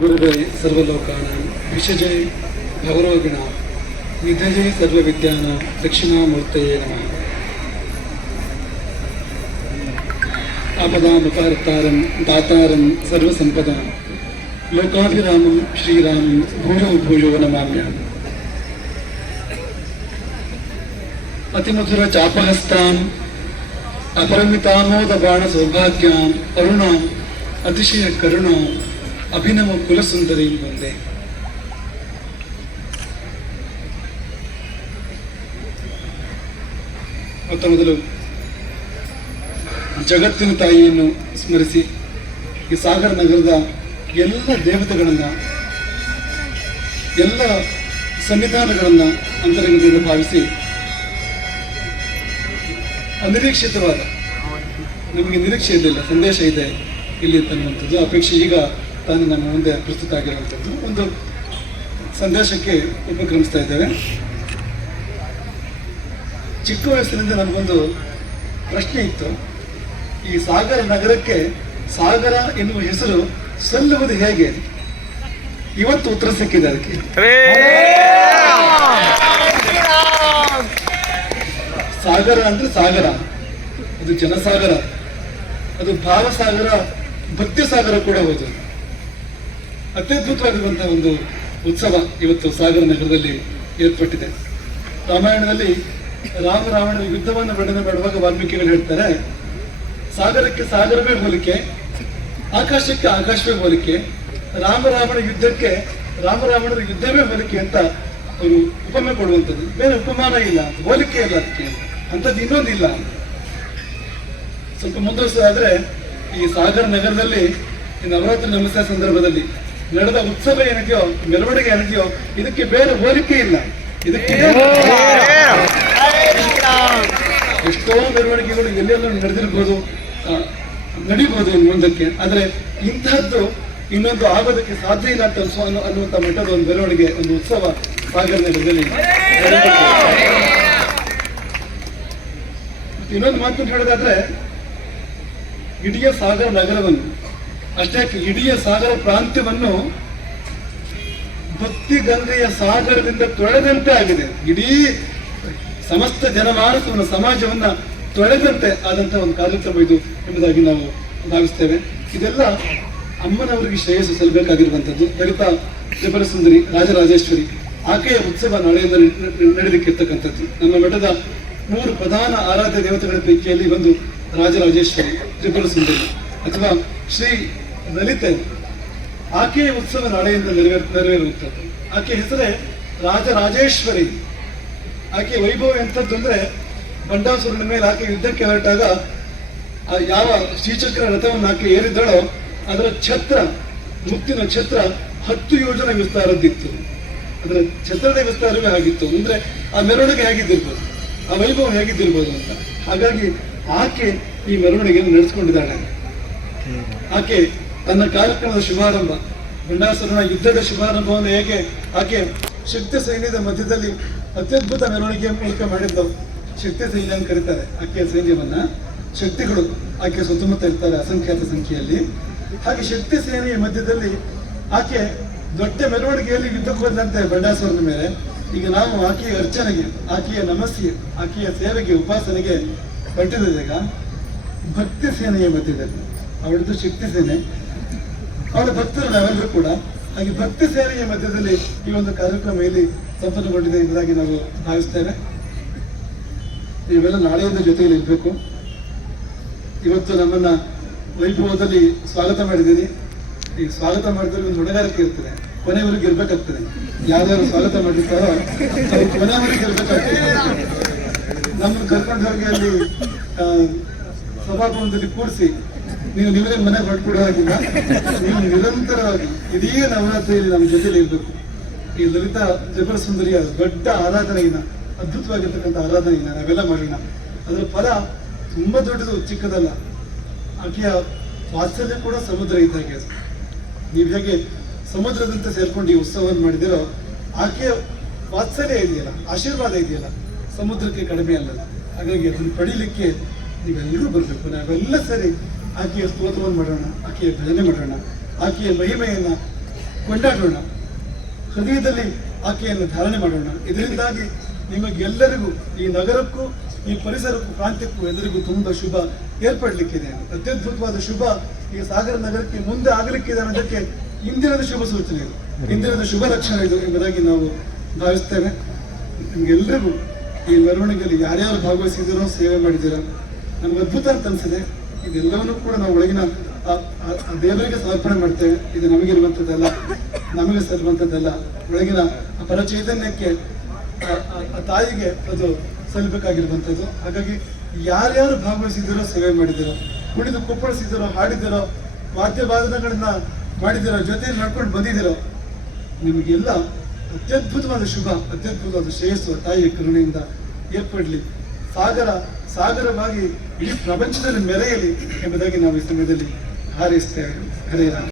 गुरुगुरि सर्वलोकानां विषजै भगवरोगिणा निधये सर्वविद्यानां दक्षिणामूर्तये नमः आपदामुपहर्तारं दातारं सर्वसम्पदां लोकाभिरामं श्रीरामं भूयो भूयो नमाम्यामि सौभाग्या अपरमितामोदबाणसौभाग्याम् अरुणाम् अतिशयकरुणाम् ಅಭಿನವ ಕುಲಸುಂದರಿ ಮುಂದೆ. ಮೊತ್ತ ಮೊದಲು ಜಗತ್ತಿನ ತಾಯಿಯನ್ನು ಸ್ಮರಿಸಿ, ಈ ಸಾಗರ ನಗರದ ಎಲ್ಲ ದೇವತೆಗಳನ್ನು, ಎಲ್ಲ ಸಂವಿಧಾನಗಳನ್ನು ಅಂತರಂಗದಿಂದ ಭಾವಿಸಿ ಅನಿರೀಕ್ಷಿತವಾದ, ನಮಗೆ ನಿರೀಕ್ಷೆ ಇರಲಿಲ್ಲ, ಸಂದೇಶ ಇದೆ ಇಲ್ಲಿ ತನ್ನುವಂಥದ್ದು. ಅಪೇಕ್ಷೆ ಈಗ ತಾನು ನಮ್ಮ ಮುಂದೆ ಪ್ರಸ್ತುತ ಆಗಿರುವಂಥದ್ದು ಒಂದು ಸಂದೇಶಕ್ಕೆ ಉಪಕ್ರಮಿಸ್ತಾ ಇದ್ದೇವೆ. ಚಿಕ್ಕ ವಯಸ್ಸಿನಿಂದ ನನಗೊಂದು ಪ್ರಶ್ನೆ ಇತ್ತು. ಈ ಸಾಗರ ನಗರಕ್ಕೆ ಸಾಗರ ಎನ್ನುವ ಹೆಸರು ಸಲ್ಲುವುದು ಹೇಗೆ? ಇವತ್ತು ಉತ್ತರ ಸಿಕ್ಕಿದೆ ಅದಕ್ಕೆ. ಸಾಗರ ಅಂದ್ರೆ ಸಾಗರ. ಅದು ಜನಸಾಗರ. ಅದು ಭಾವಸಾಗರ ಭಕ್ತಿ ಸಾಗರ ಕೂಡ ಹೌದು. ಅತ್ಯದ್ಭುತವಾಗಿರುವಂತಹ ಒಂದು ಉತ್ಸವ ಇವತ್ತು ಸಾಗರ ನಗರದಲ್ಲಿ ಏರ್ಪಟ್ಟಿದೆ. ರಾಮಾಯಣದಲ್ಲಿ ರಾಮ ರಾವಣನ ಯುದ್ಧವನ್ನು ವರ್ಣನೆ ಮಾಡುವಾಗ ವಾಲ್ಮೀಕಿಗಳು ಹೇಳ್ತಾರೆ, ಸಾಗರಕ್ಕೆ ಸಾಗರವೇ ಹೋಲಿಕೆ, ಆಕಾಶಕ್ಕೆ ಆಕಾಶವೇ ಹೋಲಿಕೆ, ರಾಮ ರಾವಣ ಯುದ್ಧಕ್ಕೆ ರಾಮ ರಾವಣರ ಯುದ್ಧವೇ ಹೋಲಿಕೆ ಅಂತ ಅವರು ಉಪಮೆ ಕೊಡುವಂಥದ್ದು. ಬೇರೆ ಉಪಮಾನ ಇಲ್ಲ, ಹೋಲಿಕೆ ಇಲ್ಲ ಅದಕ್ಕೆ. ಅಂಥದ್ದು ಇನ್ನೊಂದಿಲ್ಲ ಸ್ವಲ್ಪ ಮುಂದುವರಿಸೋದಾದ್ರೆ, ಈ ಸಾಗರ ನಗರದಲ್ಲಿ ಈ ನವರಾತ್ರಿ ನಮಸ್ತೆ ಸಂದರ್ಭದಲ್ಲಿ ನಡೆದ ಉತ್ಸವ ಏನಿದೆಯೋ ಮೆರವಣಿಗೆ ಏನಿದೆಯೋ ಇದಕ್ಕೆ ಬೇರೆ ಹೋಲಿಕೆ ಇಲ್ಲ. ಇದಕ್ಕೆ ಎಷ್ಟೋ ಮೆರವಣಿಗೆಗಳು ಎಲ್ಲೆಲ್ಲೂ ನಡೆದಿರ್ಬೋದು ನಡಿಬಹುದು ಮುಂದಕ್ಕೆ. ಆದ್ರೆ ಇಂತಹದ್ದು ಇನ್ನೊಂದು ಆಗೋದಕ್ಕೆ ಸಾಧ್ಯ ಇಲ್ಲ ಅಂತ ಅನ್ಸೋ ಅನ್ನುವಂಥ ಮಟ್ಟದ ಒಂದು ಮೆರವಣಿಗೆ ಒಂದು ಉತ್ಸವ ಸಾಗರ ನಗರದಲ್ಲಿ ಇನ್ನೊಂದು ಮಾತು ಹೇಳೋದಾದ್ರೆ ಇಡೀ ಸಾಗರ ನಗರವನ್ನು. ಅಷ್ಟೇ ಇಡೀ ಸಾಗರ ಪ್ರಾಂತ್ಯವನ್ನು ಭಕ್ತಿ ಗಂಗೆಯ ಸಾಗರದಿಂದ ತೊಳೆದಂತೆ ಆಗಿದೆ. ಇಡೀ ಸಮಸ್ತ ಜನಮಾನಸವನ್ನು, ಸಮಾಜವನ್ನ ತೊಳೆದಂತೆ ಆದಂತ ಒಂದು ಕಾರ್ಯಕ್ರಮ ಇದು ಎಂಬುದಾಗಿ ನಾವು ಭಾವಿಸ್ತೇವೆ. ಇದೆಲ್ಲ ಅಮ್ಮನವರಿಗೆ ಶ್ರೇಯಸ್ಸು ಸಲ್ಲಬೇಕಾಗಿರುವಂಥದ್ದು ದಲಿತ ಸುಂದರಿ ರಾಜರಾಜೇಶ್ವರಿ ಆಕೆಯ ಉತ್ಸವ ನಾಳೆಯಿಂದ ನಡೆಯಲಿಕ್ಕಿರ್ತಕ್ಕಂಥದ್ದು ನಮ್ಮ ಮಠದ ಮೂರು ಪ್ರಧಾನ ಆರಾಧ್ಯ ದೇವತೆಗಳ ಪೈಕಿಯಲ್ಲಿ ಒಂದು ರಾಜರಾಜೇಶ್ವರಿ ತ್ರಿಪುರ ಸುಂದರಿ ಅಥವಾ ಶ್ರೀ ಲಲಿತೆ ಆಕೆಯ ಉತ್ಸವ ನಾಳೆಯಿಂದ ನೆರವೇರ್ ನೆರವೇರುತ್ತದೆ. ಆಕೆ ಹೆಸರೇ ರಾಜರಾಜೇಶ್ವರಿ. ಆಕೆ ವೈಭವ ಎಂಥದ್ದು ಅಂದರೆ ಬಂಡಾಸುರನ ಮೇಲೆ ಆಕೆ ಯುದ್ಧಕ್ಕೆ ಹೊರಟಾಗ ಆ ಯಾವ ಶ್ರೀಚಕ್ರ ರಥವನ್ನು ಆಕೆ ಏರಿದ್ದಳೋ ಅದರ ಛತ್ರ ಮುತ್ತಿನ ಛತ್ರ ಹತ್ತು ಯೋಜನೆ ವಿಸ್ತಾರದ್ದಿತ್ತು. ಅದರ ಛತ್ರದ ವಿಸ್ತಾರವೇ ಆಗಿತ್ತು. ಅಂದ್ರೆ ಆ ಮೆರವಣಿಗೆ ಹೇಗಿದ್ದಿರ್ಬೋದು? ಆ ವೈಭವ ಹೇಗಿದ್ದಿರ್ಬೋದು ಅಂತ. ಹಾಗಾಗಿ ಆಕೆ ಈ ಮೆರವಣಿಗೆಯನ್ನು ನಡೆಸ್ಕೊಂಡಿದ್ದಾಳೆ. ಆಕೆ ತನ್ನ ಕಾರ್ಯಕ್ರಮದ ಶುಭಾರಂಭ ಬಂಡಾಸುರನ ಯುದ್ಧದ ಶುಭಾರಂಭವನ್ನು ಹೇಗೆ ಆಕೆ ಶಕ್ತಿ ಸೈನ್ಯದ ಮಧ್ಯದಲ್ಲಿ ಅತ್ಯದ್ಭುತ ಮೆರವಣಿಗೆಯ ಮೂಲಕ ಮಾಡಿದ್ದವು ಶಕ್ತಿ ಸೈನ್ಯ ಅಂತ ಕರೀತಾರೆ. ಆಕೆಯ ಸೈನ್ಯವನ್ನ ಶಕ್ತಿಗಳು ಆಕೆ ಸುತ್ತಮುತ್ತ ಇರ್ತಾರೆ ಅಸಂಖ್ಯಾತ ಸಂಖ್ಯೆಯಲ್ಲಿ. ಹಾಗೆ ಶಕ್ತಿ ಸೇನೆಯ ಮಧ್ಯದಲ್ಲಿ ಆಕೆ ದೊಡ್ಡ ಮೆರವಣಿಗೆಯಲ್ಲಿ ಯುದ್ಧಕ್ಕೆ ಬಂದಂತೆ ಬಂಡಾಸುರನ ಮೇಲೆ. ಈಗ ನಾವು ಆಕೆಯ ಅರ್ಚನೆಗೆ, ಆಕೆಯ ನಮಸ್ಸಿಗೆ ಆಕೆಯ ಸೇವೆಗೆ, ಉಪಾಸನೆಗೆ ಕಟ್ಟಿದ ಭಕ್ತಿ ಸೇನೆಯ ಮಧ್ಯದಲ್ಲಿ. ಅವಳದ್ದು ಶಕ್ತಿ ಸೇನೆ ಅವಳ ಭಕ್ತರು ನಾವೆಲ್ಲರೂ ಕೂಡ ಹಾಗೆ ಭಕ್ತಿ ಸೇನೆಯ ಮಧ್ಯದಲ್ಲಿ ಈ ಒಂದು ಕಾರ್ಯಕ್ರಮ ಇಲ್ಲಿ ಸಂಪನ್ನಗೊಂಡಿದೆ ಎಂಬುದಾಗಿ ನಾವು ಭಾವಿಸ್ತೇವೆ. ನೀವೆಲ್ಲ ನಾಳೆಯಿಂದ ಜೊತೆಯಲ್ಲಿ ಇರಬೇಕು. ಇವತ್ತು ನಮ್ಮನ್ನ ವೈಭವದಲ್ಲಿ ಸ್ವಾಗತ ಮಾಡಿದ್ದೀನಿ ಈ ಸ್ವಾಗತ ಮಾಡಿದ್ರೆ ಒಂದು ಹೊಣೆಗಾರಿಕೆ ಇರ್ತದೆ. ಕೊನೆಯವರೆಗೆ ಇರ್ಬೇಕಾಗ್ತದೆ. ಯಾರ್ಯಾರು ಸ್ವಾಗತ ಮಾಡಿರ್ತಾರೋ ಅವ್ರು ಕೊನೆಯವರೆಗೆ ಇರ್ಬೇಕಾಗ್ತದೆ. ನಮ್ಮನ್ನು ಕರ್ಕೊಂಡು ಹೋಗಿ ಅಲ್ಲಿ ಸಭಾಭವನದಲ್ಲಿ ಕೂಡಿಸಿ ನೀವು ನಿಮ್ಮದೇ ಮನೆ ಕೊಟ್ಬಿಡೋ ಹಾಗಿಲ್ಲ ನೀವು ನಿರಂತರವಾಗಿ ಇಡೀ ನವರಾತ್ರಿಯಲ್ಲಿ ನಮ್ಮ ಜೊತೆಲಿ ಇರಬೇಕು. ಈ ಲಲಿತಾ ಜಬರ ಸುಂದರಿಯ ದೊಡ್ಡ ಆರಾಧನೆಯನ್ನ ಅದ್ಭುತವಾಗಿರ್ತಕ್ಕಂಥ ಆರಾಧನೆಯನ್ನ ನಾವೆಲ್ಲ ಮಾಡೋಣ ಅದರ ಫಲ ತುಂಬಾ ದೊಡ್ಡದು, ಚಿಕ್ಕದಲ್ಲ. ಆಕೆಯ ವಾತ್ಸಲ್ಯ ಕೂಡ ಸಮುದ್ರ ಇದ್ದಾಗೆ. ನೀವು ಹೇಗೆ ಸಮುದ್ರದಂತ ಸೇರ್ಕೊಂಡು ಈ ಉತ್ಸವವನ್ನು ಮಾಡಿದಿರೋ, ಆಕೆಯ ವಾತ್ಸಲ್ಯ ಇದೆಯಲ್ಲ, ಆಶೀರ್ವಾದ ಇದೆಯಲ್ಲ, ಸಮುದ್ರಕ್ಕೆ ಕಡಿಮೆ ಅಲ್ಲಲ್ಲ. ಹಾಗಾಗಿ ಅದನ್ನು ಪಡೀಲಿಕ್ಕೆ ನೀವೆಲ್ಲರೂ ಬರಬೇಕು. ನಾವೆಲ್ಲ ಸರಿ ಆಕೆಯ ಸ್ತೋತ್ರವನ್ನು ಮಾಡೋಣ, ಆಕೆಯ ಭಜನೆ ಮಾಡೋಣ, ಆಕೆಯ ಮಹಿಮೆಯನ್ನ ಕೊಂಡಾಡೋಣ. ಹೃದಯದಲ್ಲಿ ಆಕೆಯನ್ನು ಧಾರಣೆ ಮಾಡೋಣ. ಇದರಿಂದಾಗಿ ನಿಮಗೆಲ್ಲರಿಗೂ ಈ ನಗರಕ್ಕೂ, ಈ ಪರಿಸರಕ್ಕೂ, ಪ್ರಾಂತ್ಯಕ್ಕೂ ಎಲ್ಲರಿಗೂ ತುಂಬಾ ಶುಭ ಏರ್ಪಡಲಿಕ್ಕಿದೆ. ಅತ್ಯದ್ಭುತವಾದ ಶುಭ ಈ ಸಾಗರ ನಗರಕ್ಕೆ ಮುಂದೆ ಆಗಲಿಕ್ಕಿದೆ ಅನ್ನೋದಕ್ಕೆ ಇಂದಿನದ ಶುಭ ಸೂಚನೆ ಇದು. ಇಂದಿನದ ಶುಭ ಲಕ್ಷಣ ಇದು ಎಂಬುದಾಗಿ ನಾವು ಭಾವಿಸ್ತೇವೆ. ನಿಮಗೆಲ್ಲರಿಗೂ ಈ ಮೆರವಣಿಗೆಯಲ್ಲಿ ಯಾರ್ಯಾರು ಭಾಗವಹಿಸಿದಿರೋ ಸೇವೆ ಮಾಡಿದ್ದೀರಾ, ನಮ್ಗೆ ಅದ್ಭುತ ಅಂತ ಅನ್ಸಿದೆ. ಇದೆಲ್ಲವನ್ನೂ ಕೂಡ ನಾವು ಒಳಗಿನ ದೇವರಿಗೆ ಸಮರ್ಪಣೆ ಮಾಡ್ತೇವೆ. ಇದು ನಮಗಿರುವಂಥದ್ದಲ್ಲ, ನಮಗೆ ಸಲ್ಲುವಂಥದ್ದಲ್ಲ. ಒಳಗಿನ ಪರಚೈತನ್ಯಕ್ಕೆ ತಾಯಿಗೆ ಅದು ಸಲ್ಲಬೇಕಾಗಿರುವಂಥದ್ದು. ಹಾಗಾಗಿ ಯಾರ್ಯಾರು ಭಾಗವಹಿಸಿದಿರೋ ಸೇವೆ ಮಾಡಿದಿರೋ ಕುಣಿದು ಕುಪ್ಪಳಿಸಿದಿರೋ ಹಾಡಿದಿರೋ ವಾದ್ಯ ವಾದನಗಳನ್ನ ಮಾಡಿದಿರೋ ಜೊತೆಯಲ್ಲಿ ನಡ್ಕೊಂಡು ಬಂದಿದ್ದೀರೋ, ನಿಮಗೆಲ್ಲ ಅತ್ಯದ್ಭುತವಾದ ಶುಭ, ಅತ್ಯದ್ಭುತವಾದ ಶ್ರೇಯಸ್ಸು ತಾಯಿಯ ಕರುಣೆಯಿಂದ ಏರ್ಪಡಲಿ. ಸಾಗರ ಸಾಗರವಾಗಿ ಇಡೀ ಪ್ರಪಂಚದಲ್ಲಿ ಮೆರೆಯಲಿ ಎಂಬುದಾಗಿ ನಾವು ಈ ಸಮಯದಲ್ಲಿ ಹಾರೈಸ್ತೇವೆ ಹರೇ